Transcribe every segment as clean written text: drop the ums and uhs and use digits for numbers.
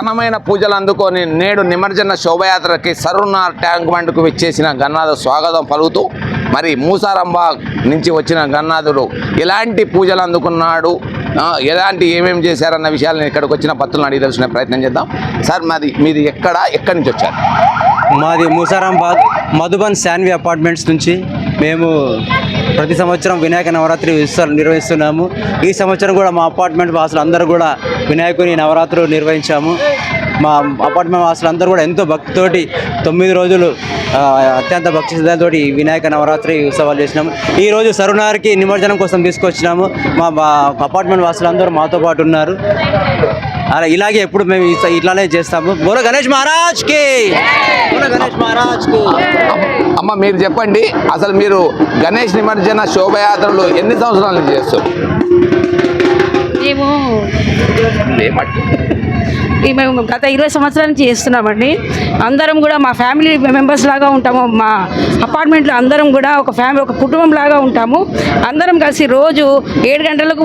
ఘనమైన పూజలు అందుకొని నేడు నిమజ్జన శోభయాత్రకి సరూనార్ ట్యాంక్ బండ్కు విచ్చేసిన గన్నాథు స్వాగతం పలుకుతూ మరి మూసారాంబాగ్ నుంచి వచ్చిన గన్నాథుడు ఎలాంటి పూజలు అందుకున్నాడు, ఎలాంటి ఏమేమి చేశారన్న విషయాలను ఇక్కడికి వచ్చిన భక్తులను అడిగి తెలుసుకునే ప్రయత్నం చేద్దాం. సార్ మీది ఎక్కడి నుంచి వచ్చారు? మాది మూసారాంబాగ్ మధుబన్ శాన్వి అపార్ట్మెంట్స్ నుంచి మేము ప్రతి సంవత్సరం వినాయక నవరాత్రి ఉత్సవాలు నిర్వహిస్తున్నాము. ఈ సంవత్సరం కూడా మా అపార్ట్మెంట్ వాసులు అందరూ కూడా వినాయకుని నవరాత్రులు నిర్వహించాము. మా అపార్ట్మెంట్ వాసులు అందరూ కూడా ఎంతో భక్తితోటి 9 రోజులు అత్యంత భక్తి శ్రద్ధలతోటి వినాయక నవరాత్రి ఉత్సవాలు చేసినాము. ఈరోజు సరునార్కి నిమజ్జనం కోసం తీసుకొచ్చినాము. మా అపార్ట్మెంట్ వాసులు అందరూ మాతో పాటు ఉన్నారు. అలా ఇలాగే ఎప్పుడు మేము ఇట్లానే చేస్తాము. బోలో గణేష్ మహారాజ్కి, బోలో గణేష్ మహారాజ్కి. అమ్మ మీరు చెప్పండి, అసలు మీరు గణేష్ నిమజ్జన శోభయాత్రలు ఎన్ని సంవత్సరాల నుంచి చేస్తారు? మేము గత 20 సంవత్సరాల నుంచి చేస్తున్నామండి. అందరం కూడా మా ఫ్యామిలీ మెంబర్స్ లాగా ఉంటాము. మా అపార్ట్మెంట్లో అందరం కూడా ఒక కుటుంబం లాగా ఉంటాము. అందరం కలిసి రోజు 7 గంటలకు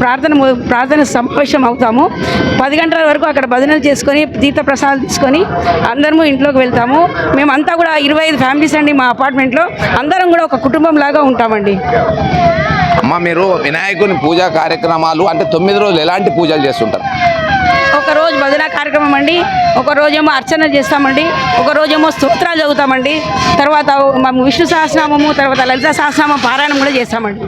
ప్రార్థన సమావేశం అవుతాము. 10 గంటల వరకు అక్కడ భజనలు చేసుకొని తీర్థప్రసాదాలు తీసుకొని అందరము ఇంట్లోకి వెళ్తాము. మేమంతా కూడా 25 ఫ్యామిలీస్ అండి మా అపార్ట్మెంట్లో. అందరం కూడా ఒక కుటుంబం లాగా ఉంటామండి. అమ్మ మీరు వినాయకుని పూజా కార్యక్రమాలు అంటే 9 రోజులు ఎలాంటి పూజలు చేస్తుంటారు? ఒక రోజు భజన కార్యక్రమం అండి, ఒక రోజేమో అర్చన చేస్తామండి, ఒక రోజేమో స్తోత్రాలు చదువుతామండి, తర్వాత మేము విష్ణు సహస్రనామము, తర్వాత లలిత సహస్రనామం పారాయణం కూడా చేస్తామండి.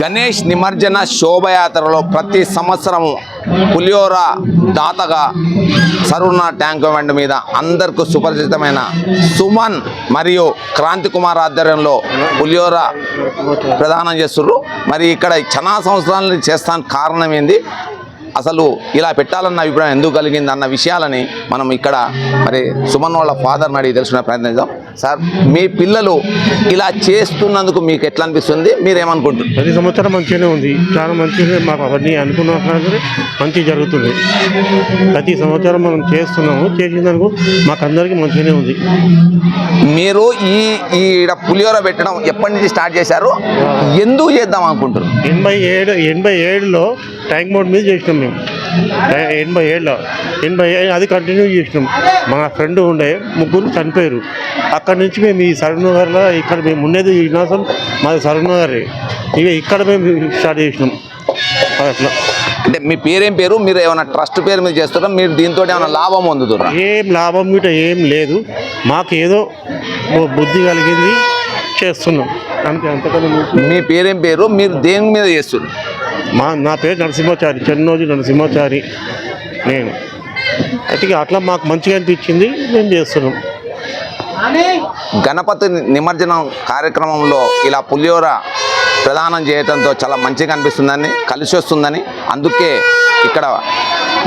గణేష్ నిమజ్జన శోభయాత్రలో ప్రతి సంవత్సరం పులిహోర దాతగా సరూనార్ ట్యాంక్ బండ్ మీద అందరికీ సుపరిచితమైన సుమన్ మరియు క్రాంతి కుమార్ ఆధ్వర్యంలో పులిహోర ప్రదానం చేస్తున్నారు. మరి ఇక్కడ చాలా సంవత్సరాల నుంచి చేస్తానికి కారణం ఏంది, అసలు ఇలా పెట్టాలన్న అభిప్రాయం ఎందుకు కలిగింది అన్న విషయాలని మనం ఇక్కడ మరి సుమన్ వాళ్ళ ఫాదర్ని అడిగి తెలుసుకునే ప్రయత్నం చేద్దాం. సార్ మీ పిల్లలు ఇలా చేస్తున్నందుకు మీకు ఎట్లా అనిపిస్తుంది, మీరేమనుకుంటున్నారు? ప్రతి సంవత్సరం మంచిగానే ఉంది, చాలా మంచిగా మాకు అవన్నీ అనుకున్న మంచిగా జరుగుతుంది. ప్రతి సంవత్సరం మనం చేస్తున్నాము, చేసినందుకు మాకు అందరికీ మంచిగానే ఉంది. మీరు ఈ పులిహోర పెట్టడం ఎప్పటి నుంచి స్టార్ట్ చేశారు, ఎందుకు చేద్దాం అనుకుంటున్నారు? 87లో ట్యాంక్ బోర్డ్ మీద చేసినాం మేము. 87 అది కంటిన్యూ చేసినాం. మా ఫ్రెండ్ ఉండే 3 చనిపోయారు. అక్కడి నుంచి మేము ఈ సరూనగర్లో ఇక్కడ మేము ఉండేది వినాశం మాది సరూనగరే, ఇక ఇక్కడ మేము స్టార్ట్ చేసినాం. అట్లా అంటే మీ పేరేం పేరు, మీరు ఏమైనా ట్రస్ట్ పేరు మీద చేస్తారా, మీరు దీంతో ఏమైనా లాభం పొందుతారా? ఏం లాభం గిట్ట ఏం లేదు, మాకు ఏదో బుద్ధి కలిగింది చేస్తున్నాం అంతే. అంతకన్నా మీ పేరేం పేరు, మీరు దేని మీద చేస్తున్నారు? నా పేరు నరసింహాచారి, చెన్నోజు నరసింహాచారి నేను. అయితే అట్లా మాకు మంచిగా అనిపించింది, మేము చేస్తున్నాం. గణపతి నిమజ్జనం కార్యక్రమంలో ఇలా పులిహోర ప్రదానం చేయడంతో చాలా మంచిగా అనిపిస్తుందని, కలిసి వస్తుందని, అందుకే ఇక్కడ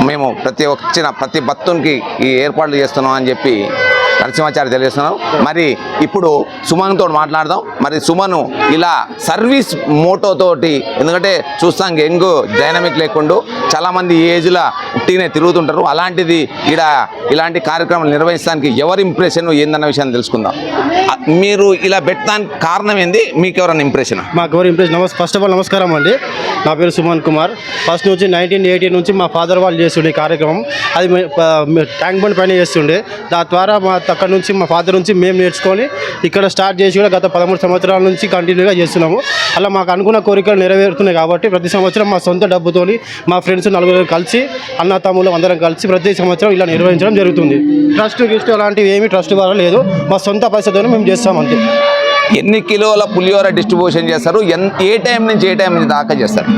మేము ప్రతి భక్తునికి ఈ ఏర్పాట్లు చేస్తున్నాం అని చెప్పి నరసింహాచారి తెలియజేస్తున్నారు. మరి ఇప్పుడు సుమన్తో మాట్లాడదాం. మరి సుమను ఇలా సర్వీస్ మోటోతోటి, ఎందుకంటే చూస్తాం యంగ్ డైనమిక్ లేకుండా చాలామంది ఏజ్లో ఉట్టినే తిరుగుతుంటారు, అలాంటిది ఇలాంటి కార్యక్రమాలు నిర్వహించడానికి ఎవరి ఇంప్రెషన్ ఏందన్న విషయాన్ని తెలుసుకుందాం. మీరు ఇలా పెట్టడానికి కారణం ఏంది, మీకు ఎవరైనా ఇంప్రెషన్? మాకు ఎవరు ఇంప్రెషన్? ఫస్ట్ ఆఫ్ ఆల్ నమస్కారం అండి. నా పేరు సుమన్ కుమార్. ఫస్ట్ నుంచి 1980 నుంచి మా ఫాదర్ వాళ్ళు చేస్తుండే ఈ కార్యక్రమం. అది ట్యాంక్ బండ్ పైన చేస్తుండే. దాని ద్వారా అక్కడ నుంచి మా ఫాదర్ నుంచి మేము నేర్చుకొని ఇక్కడ స్టార్ట్ చేసి కూడా గత 13 సంవత్సరాల నుంచి కంటిన్యూగా చేస్తున్నాము. అలా మాకు అనుకున్న కోరికలు నెరవేరుతున్నాయి కాబట్టి ప్రతి సంవత్సరం మా సొంత డబ్బుతోని మా ఫ్రెండ్స్ నలుగురు కలిసి, అన్న తమ్ముళ్ళు అందరం కలిసి ప్రతి సంవత్సరం ఇలా నిర్వహించడం జరుగుతుంది. ట్రస్ట్ గిస్ట్ అలాంటివి ఏమీ ట్రస్ట్ ద్వారా లేదు, మా సొంత పైసలతోనే మేము చేస్తాం అంతే. ఎన్ని కిలోల పులిహోర డిస్ట్రిబ్యూషన్ చేస్తారు? ఏ టైం నుంచి ఏ టైం నుంచి దాకా చేస్తారు?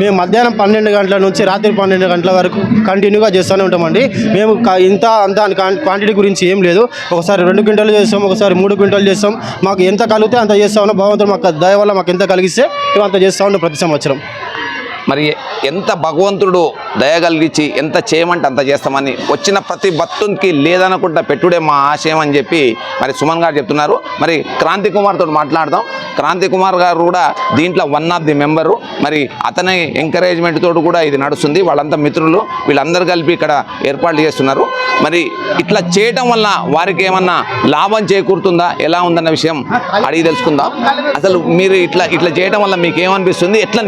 మేము మధ్యాహ్నం 12 గంటల నుంచి రాత్రి 12 గంటల వరకు కంటిన్యూగా చేస్తూనే ఉంటామండి. మేము ఇంత అంత క్వాంటిటీ గురించి ఏం లేదు. ఒకసారి 2 క్వింటాలు చేస్తాం, ఒకసారి 3 క్వింటాలు చేస్తాం. మాకు ఎంత కలిగితే అంత చేస్తా ఉన్నాం. భగవంతుడు మాకు దయ వల్ల మాకు ఎంత కలిగిస్తే మేము అంత చేస్తూ ఉన్నాం ప్రతి సంవత్సరం. మరి ఎంత భగవంతుడు దయగలిగించి ఎంత చేయమంటే అంత చేస్తామని వచ్చిన ప్రతి భక్తునికి లేదనకుండా పెట్టుడే మా ఆశయం అని చెప్పి మరి సుమన్ గారు చెప్తున్నారు. మరి క్రాంతి కుమార్తో మాట్లాడదాం. క్రాంతి కుమార్ గారు కూడా దీంట్లో వన్ ఆఫ్ ది మెంబరు. మరి అతని ఎంకరేజ్మెంట్ తోటి కూడా ఇది నడుస్తుంది. వాళ్ళంతా మిత్రులు, వీళ్ళందరూ కలిపి ఇక్కడ ఏర్పాట్లు చేస్తున్నారు. మరి ఇట్లా చేయటం వల్ల వారికి ఏమన్నా లాభం చేకూరుతుందా, ఎలా ఉందన్న విషయం అడిగి తెలుసుకుందాం. అసలు మీరు ఇట్లా చేయడం వల్ల మీకు ఏమనిపిస్తుంది, ఎట్లా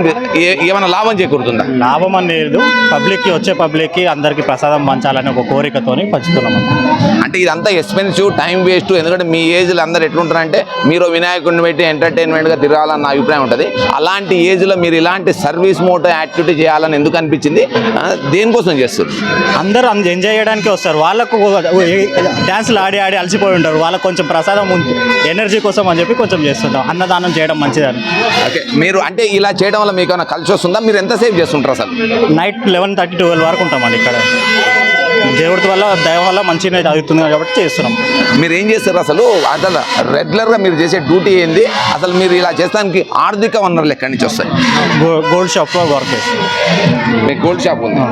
ఏమైనా లాభం చేకూరుతుందా? లాభం అనేది పబ్లిక్కి, వచ్చే పబ్లిక్కి అందరికీ ప్రసాదం పంచాలని ఒక కోరికతోని పంచుతున్నాం. అంటే ఇదంతా ఎక్స్పెన్సివ్, టైం వేస్ట్. ఎందుకంటే మీ ఏజ్లో అందరు ఎట్లుంటారంటే మీరు వినాయకుడిని పెట్టి ఎంటర్టైన్మెంట్గా తిరగాలన్న అభిప్రాయం ఉంటుంది. అలాంటి ఏజ్లో మీరు ఇలాంటి సర్వీస్ మోటో యాక్టివిటీ చేయాలని ఎందుకు అనిపించింది, దేనికోసం చేస్తారు? అందరూ ఎంజాయ్ చేయడానికి వస్తారు. వాళ్ళకు డ్యాన్స్లు ఆడి అలసిపోయి ఉంటారు. వాళ్ళకు కొంచెం ప్రసాదం ఎనర్జీ కోసం అని చెప్పి కొంచెం చేస్తుంటాం. అన్నదానం చేయడం మంచిదని. ఓకే, మీరు అంటే ఇలా చేయడం వల్ల మీకు ఏమైనా కలిసి వస్తుందా? మీరు ఎంతసేపు చేస్తుంటారు అసలు? నైట్ 11:30, 12 వరకు ఉంటామండి ఇక్కడ. దేవుడి వల్ల, దయ వల్ల మంచిగా జరుగుతుంది కాబట్టి చేస్తున్నాం. మీరు ఏం చేస్తారు అసలు రెగ్యులర్గా మీరు చేసే డ్యూటీ ఏంది? అసలు మీరు ఇలా చేస్తానికి ఆర్థిక వనరులు ఎక్కడి నుంచి వస్తాయి? గోల్డ్ షాప్లో వర్క్ చేస్తాం. మీకు గోల్డ్ షాప్ ఉంది?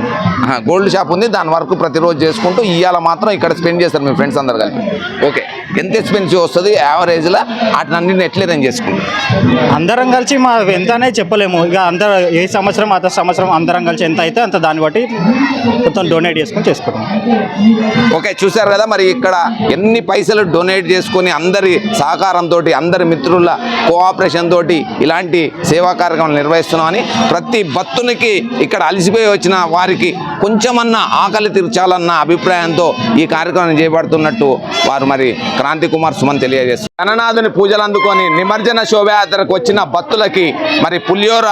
గోల్డ్ షాప్ ఉంది, దాని వరకు ప్రతిరోజు చేసుకుంటూ ఇవాళ మాత్రం ఇక్కడ స్పెండ్ చేస్తారు మీ ఫ్రెండ్స్ అందరు కలిపి. ఓకే, ఎంత ఎక్స్పెన్సివ్ వస్తుంది యావరేజ్లో? వాటిని ఎట్లా అరేంజ్ చేసుకుంటారు? అందరం కలిసి మా ఎంత అనేది చెప్పలేము. ఇక అందరూ ఏ సంవత్సరం అత సంవత్సరం అందరం కలిసి ఎంత అయితే అంత దాన్ని బట్టి మొత్తం డొనేట్ చేసుకుంటాం. ఓకే, చూశారు కదా మరి ఇక్కడ ఎన్ని పైసలు డొనేట్ చేసుకొని అందరి సహకారంతో, అందరి మిత్రుల కోఆపరేషన్ తోటి ఇలాంటి సేవా కార్యక్రమాలు నిర్వహిస్తున్నామని, ప్రతి భక్తునికి ఇక్కడ అలసిపోయి వచ్చిన వారికి కొంచెమన్నా ఆకలి తీర్చాలన్న అభిప్రాయంతో ఈ కార్యక్రమం చేపడుతున్నట్టు వారు మరి క్రాంతి కుమార్ సుమన్ తెలియజేస్తారు. గణనాథుని పూజలు అందుకొని నిమజ్జన శోభయాత్రకు వచ్చిన భక్తులకి మరి పులిహోర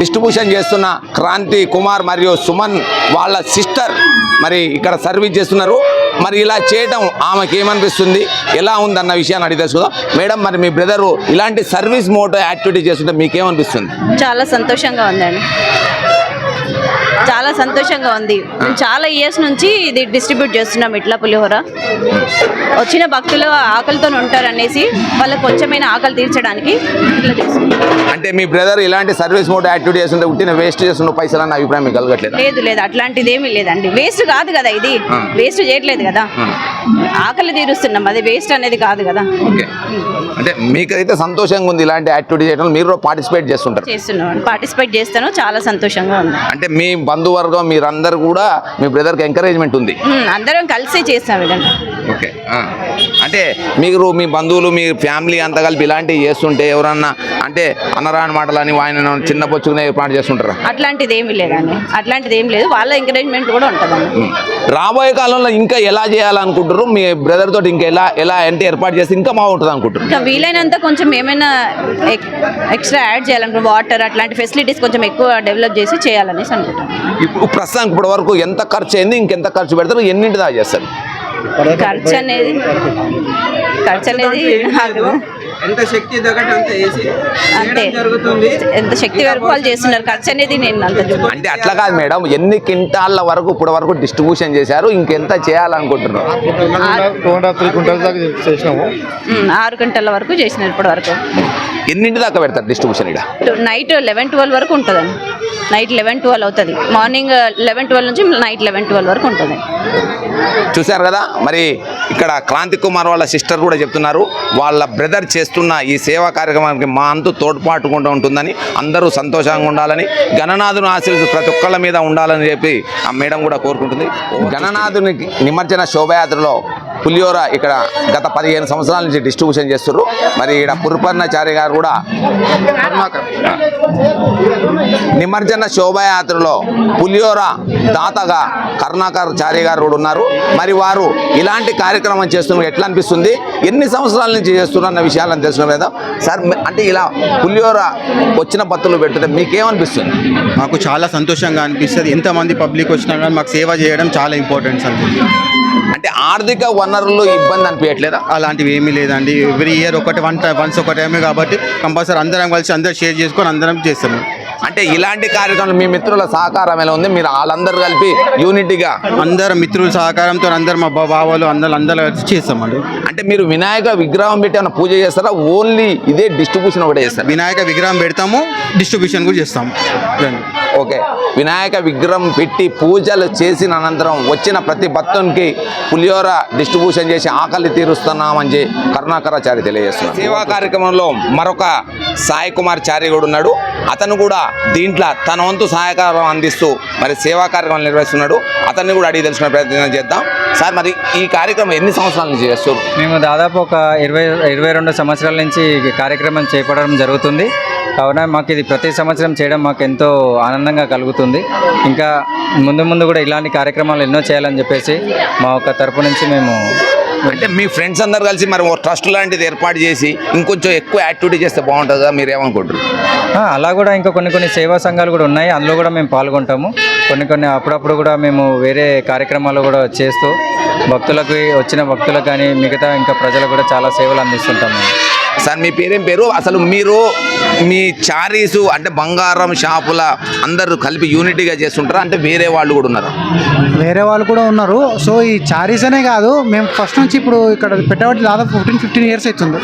డిస్ట్రిబ్యూషన్ చేస్తున్న క్రాంతి కుమార్ మరియు సుమన్ వాళ్ళ సిస్టర్ మరి ఇక్కడ సర్వీస్ చేస్తున్నారు. మరి ఇలా చేయడం ఆమెకి ఏమనిపిస్తుంది, ఎలా ఉందన్న విషయాన్ని అడిగి తెలుసుకుందాం. మేడం, మరి మీ బ్రదరు ఇలాంటి సర్వీస్ మోటో యాక్టివిటీ చేస్తుంటే మీకేమనిపిస్తుంది? చాలా సంతోషంగా ఉందండి, చాలా సంతోషంగా ఉంది. మేము చాలా ఇయర్స్ నుంచి ఇది డిస్ట్రిబ్యూట్ చేస్తున్నాం. ఇట్లా పులిహోర వచ్చిన భక్తులు ఆకలితో ఉంటారనేసి వాళ్ళకి కొంచెమైనా ఆకలి తీర్చడానికి ఇట్లా చేస్తున్నాం. అంటే మీ బ్రదర్ ఇలాంటి సర్వీస్ మోటో యాక్టివిటీ చేస్తుంటే ఉట్టిన వేస్ట్ చేస్తున్న పైసలు అన్న అభిప్రాయం మీకు కలగట్లేదు? లేదు, అట్లాంటిది ఏమీ లేదండి. వేస్ట్ కాదు కదా, ఇది వేస్ట్ చేయట్లేదు కదా, ఆకలి తీరుస్తున్నాం. అది వేస్ట్ అనేది కాదు కదా. ఓకే, అంటే మీకైతే సంతోషంగా ఉంది ఇలాంటి యాక్టివిటీ చేయడం, మీరు పార్టిసిపేట్ చేస్తుంటారు? చేస్తున్నాం, పార్టిసిపేట్ చేస్తాను. చాలా సంతోషంగా ఉంది. అంటే మీ బంధువర్గం మీరందరూ కూడా మీ బ్రదర్కి ఎంకరేజ్మెంట్ ఉంది? అందరం కలిసే చేస్తాం ఇదంతా. ఓకే, అంటే మీరు మీ బంధువులు మీ ఫ్యామిలీ అంతా కలిపి ఇలాంటివి చేస్తుంటే ఎవరన్నా అంటే అనరాని మాటలని ఆయన చిన్న పొచ్చుకునే ఏర్పాటు చేస్తుంటారా? అట్లాంటిది ఏమీ లేదండి, అట్లాంటిది ఏం లేదు. వాళ్ళ ఎంకరేజ్మెంట్ కూడా ఉంటుందండి. రాబోయే కాలంలో ఇంకా ఎలా చేయాలనుకుంటారు? మీ బ్రదర్ తోటి ఇంకా ఎలా అంటే ఏర్పాటు చేస్తే ఇంకా బాగుంటుంది అనుకుంటారు? ఇంకా వీలైనంత కొంచెం ఏమైనా ఎక్స్ట్రా యాడ్ చేయాలనుకుంటున్నాం. వాటర్ అట్లాంటి ఫెసిలిటీస్ కొంచెం ఎక్కువ డెవలప్ చేసి చేయాలనేసి అనుకుంటాం. ఇప్పుడు ప్రస్తుతానికి ఇప్పటి వరకు ఎంత ఖర్చు అయింది, ఇంకెంత ఖర్చు పెడతారు, ఎన్నింటి దాకా చేస్తారు? ఖర్చు అనేది ఎంత శక్తి తగ్గట్టు అంత వేసి అంతే జరుగుతుంది. ఎంత శక్తి వరకు వాళ్ళు చేస్తున్నారు. ఖర్చు అనేది నేను అంత అంటే అట్లా కాదు మేడం, ఎన్ని క్వింటాళ్ళ వరకు ఇప్పటి వరకు డిస్ట్రిబ్యూషన్ చేశారు, ఇంకెంత చేయాలనుకుంటున్నారు? 2.5-3 క్వింటాల్స్ దాకా చేసినాము. 6 గంటల వరకు చేసినారు ఇప్పటి వరకు. ఎన్నింటి దాకా పెడతారు డిస్ట్రిబ్యూషన్? ఇక్కడ నైట్ 11-12 వరకు ఉంటుందండి. నైట్ 11-12 అవుతుంది. మార్నింగ్ 11-12 నుంచి నైట్ 11-12 వరకు ఉంటుంది. చూశారు కదా, మరి ఇక్కడ క్రాంతి కుమార్ వాళ్ళ సిస్టర్ కూడా చెప్తున్నారు, వాళ్ళ బ్రదర్ చేస్తున్న ఈ సేవా కార్యక్రమానికి మా అంతు తోడ్పాటుకుంటూ ఉంటుందని, అందరూ సంతోషంగా ఉండాలని, గణనాథుని ఆశీస్సు ప్రతి ఒక్కళ్ళ మీద ఉండాలని చెప్పి ఆ మేడం కూడా కోరుకుంటుంది. గణనాథుని నిమజ్జన శోభయాత్రలో పులిహోర ఇక్కడ గత 15 సంవత్సరాల నుంచి డిస్ట్రిబ్యూషన్ చేస్తున్నారు. మరి ఇక్కడ పురుపర్ణచారి గారు కూడా నిమజ్జన శోభయాత్రలో పులిహోర దాతగా కరుణాకర్ చారి గారు కూడా ఉన్నారు. మరి వారు ఇలాంటి కార్యక్రమం చేస్తున్నారు, ఎట్లా అనిపిస్తుంది, ఎన్ని సంవత్సరాల నుంచి చేస్తున్నారు అన్న విషయాలను తెలుసుకునే కదా సార్. అంటే ఇలా పులిహోర వచ్చిన పత్తులు పెడితే మీకేమనిపిస్తుంది? మాకు చాలా సంతోషంగా అనిపిస్తుంది. ఎంతమంది పబ్లిక్ వచ్చినా కానీ మాకు సేవ చేయడం చాలా ఇంపార్టెంట్ అనిపిస్తుంది. అంటే ఆర్థిక వనరులు ఇబ్బంది అనిపించట్లేదా? అలాంటివి ఏమీ లేదండి. ఎవ్రీ ఇయర్ వన్స్ ఒక టైమే కాబట్టి కంపల్సరీ అందరం కలిసి అందరూ షేర్ చేసుకొని అందరం చేస్తాము. అంటే ఇలాంటి కార్యక్రమాలు మీ మిత్రుల సహకారం ఎలా ఉంది? మీరు వాళ్ళందరూ కలిపి యూనిటీగా అందరం మిత్రుల సహకారంతో అందరు మా బావాలు అందరూ కలిసి చేస్తామండి. అంటే మీరు వినాయక విగ్రహం పెట్టి ఏమైనా పూజ చేస్తారా? ఓన్లీ ఇదే డిస్ట్రిబ్యూషన్ ఒకటే చేస్తారు? వినాయక విగ్రహం పెడతాము, డిస్ట్రిబ్యూషన్ కూడా చేస్తాము. ఓకే, వినాయక విగ్రహం పెట్టి పూజలు చేసిన అనంతరం వచ్చిన ప్రతి భక్తునికి పులిహోర డిస్ట్రిబ్యూషన్ చేసి ఆకలి తీరుస్తున్నామని కరుణాకరాచారి తెలియజేస్తున్నారు. సేవా కార్యక్రమంలో మరొక సాయి కుమార్ చారి కూడా ఉన్నాడు. అతను కూడా దీంట్లో తన వంతు సహాయకారం అందిస్తూ మరి సేవా కార్యక్రమాలు నిర్వహిస్తున్నాడు. అతన్ని కూడా అడిగి తెలుసుకునే ప్రయత్నం చేద్దాం. సార్, మరి ఈ కార్యక్రమం ఎన్ని సంవత్సరాల నుంచి చేస్తారు? మేము దాదాపు ఒక 22 సంవత్సరాల నుంచి ఈ కార్యక్రమం చేపట్టడం జరుగుతుంది. కావున మాకు ఇది ప్రతి సంవత్సరం చేయడం మాకు ఎంతో ఆనందంగా కలుగుతుంది. ఇంకా ముందు కూడా ఇలాంటి కార్యక్రమాలు ఎన్నో చేయాలని చెప్పేసి మా ఒక తరపు నుంచి మేము, అంటే మీ ఫ్రెండ్స్ అందరు కలిసి మరి ఓ ట్రస్ట్ లాంటిది ఏర్పాటు చేసి ఇంకొంచెం ఎక్కువ యాక్టివిటీ చేస్తే బాగుంటుంది కదా, మీరు ఏమనుకుంటారు? అలా కూడా ఇంకా కొన్ని సేవా సంఘాలు కూడా ఉన్నాయి, అందులో కూడా మేము పాల్గొంటాము. కొన్ని అప్పుడప్పుడు కూడా మేము వేరే కార్యక్రమాలు కూడా చేస్తూ భక్తులకు వచ్చిన భక్తులకు కానీ మిగతా ఇంకా ప్రజలకు కూడా చాలా సేవలు అందిస్తుంటాము. సార్, మీ పేరేం పేరు? అసలు మీరు మీ చారీసు అంటే బంగారం షాపుల అందరూ కలిపి యూనిటీగా చేస్తుంటారా, అంటే వేరే వాళ్ళు కూడా ఉన్నారా? వేరే వాళ్ళు కూడా ఉన్నారు. సో ఈ చారీస్ అనే కాదు, మేము ఫస్ట్ నుంచి ఇప్పుడు ఇక్కడ పెట్టబట్టి దాదాపు 15 years అవుతుంది.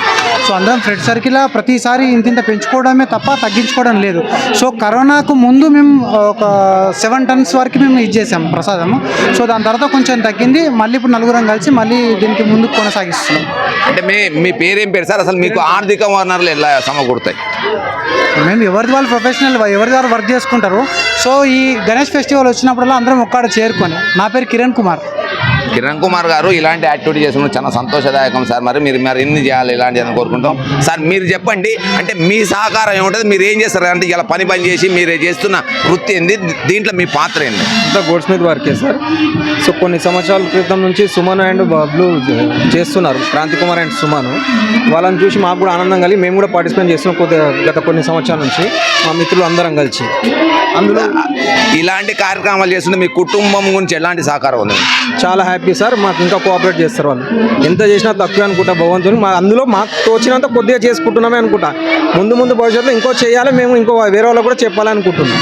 సో అందరం ఫ్రెండ్ సర్కిల్ ప్రతిసారి ఇంత పెంచుకోవడమే తప్ప తగ్గించుకోవడం లేదు. సో కరోనాకు ముందు మేము ఒక 7 tons వరకు మేము ఇచ్చేసాం ప్రసాదము. సో దాని తర్వాత కొంచెం తగ్గింది, మళ్ళీ ఇప్పుడు నలుగురం కలిసి మళ్ళీ దీనికి ముందుకు కొనసాగిస్తున్నాం. అంటే మీ పేరేం పేరు సార్? అసలు మీకు ఆర్థిక వనరులు ఎలా సమకూరుతాయి? మేము ఎవరిది వాళ్ళు ప్రొఫెషనల్ ఎవరి ద్వారా వర్క్ చేసుకుంటారు. సో ఈ గణేష్ ఫెస్టివల్ వచ్చినప్పుడల్లా అందరం ఒక్కడ చేరుకొని. నా పేరు కిరణ్ కుమార్ గారు ఇలాంటి యాక్టివిటీ చేస్తున్నారు, చాలా సంతోషదాయకం సార్. మరి మీరు ఎన్ని చేయాలి ఇలాంటి అని కోరుకుంటాం. సార్, మీరు చెప్పండి, అంటే మీ సహకారం ఏముంటుంది, మీరు ఏం చేస్తారు? అంటే ఇలా పని చేసి మీరే చేస్తున్న వృత్తి ఏంది, దీంట్లో మీ పాత్ర ఏంది? అంతా గోడ్స్ మీద వర్కే సార్. సో కొన్ని సంవత్సరాల క్రితం నుంచి సుమన్ అండ్ బబ్లు చేస్తున్నారు, క్రాంతి కుమార్ అండ్ సుమన్. వాళ్ళని చూసి మాకు కూడా ఆనందం కలిగి మేము కూడా పార్టిసిపేట్ చేస్తున్నాం గత కొన్ని సంవత్సరాల నుంచి మా మిత్రులు అందరం కలిసి. అందులో ఇలాంటి కార్యక్రమాలు చేస్తుంటే మీ కుటుంబం గురించి ఎలాంటి సహకారం ఉంది? చాలా హ్యాపీ సార్. మాకు ఇంకా కోఆపరేట్ చేస్తారు వాళ్ళు. ఎంత చేసినా తక్కువే అనుకుంటా భగవంతుని. అందులో మాకు తోచినంత కొద్దిగా చేసుకుంటున్నామే అనుకుంటా. ముందు భవిష్యత్తులో ఇంకో చేయాలి, మేము ఇంకో వేరే వాళ్ళకు కూడా చెప్పాలనుకుంటున్నాం.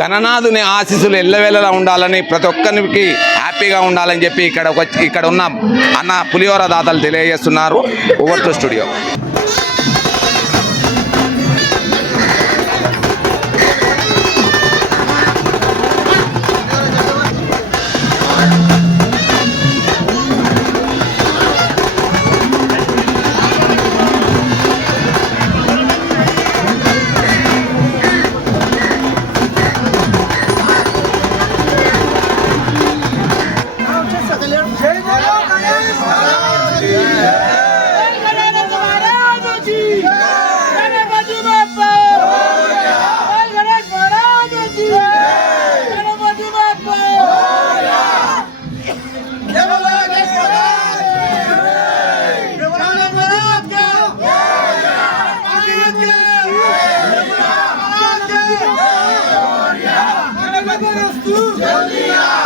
గణనాథుని ఆశీస్సులు ఎల్లవేళలా ఉండాలని, ప్రతి ఒక్కరికి హ్యాపీగా ఉండాలని చెప్పి ఇక్కడ ఉన్న అన్న పులిహోర దాతలు తెలియజేస్తున్నారు. Over to studio. Jai